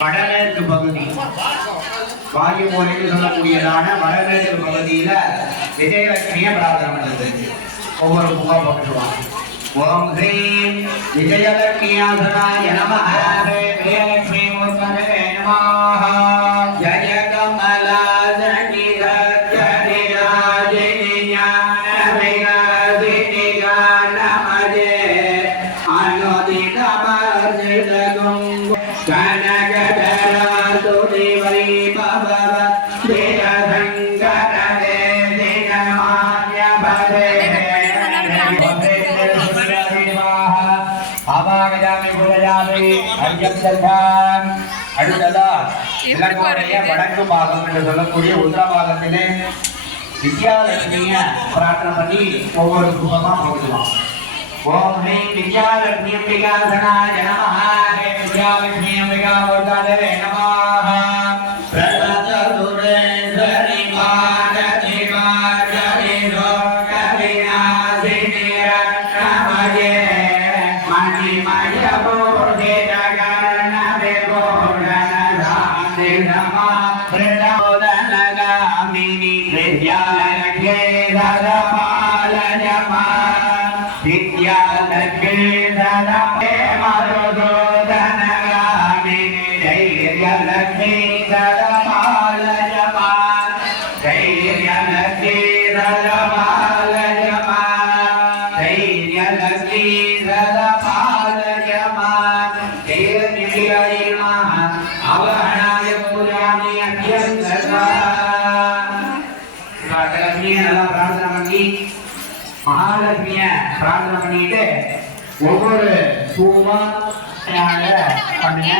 வடமேற்கு பகுதி வாயுமொழின்னு சொல்லக்கூடியதான வடமேற்கு பகுதியில விஜயலட்சுமியை பிரார்த்தனை பண்றது. ஒவ்வொரு பூவா போட்டுருவாங்க. ஓம் ஸ்ரீம் விஜயலட்சுமியாசனாய நமஹ. விஜயலட்சுமி மூர்த்தனே நமஹ. ஜய கமலா அடுத்ததா இலங்கையுடைய வடக்கு பாகம் என்று சொல்லக்கூடிய உத்தரபாகத்திலே வித்யாலட்சுமிய பிரார்த்தனை பண்ணி ஒவ்வொரு குடும்பமா போடுவான். ஓம் ஸ்ரீ வித்யாலட்சுமி அம்பிகாசனாய நமஹ. வித்யாலட்சுமி அம்பிகா மூர்த்தனே நமஹ. மகாலட்சுமிய பிரார்த்தனை பண்ணிட்டு ஒவ்வொரு பூவா பண்ணுங்க.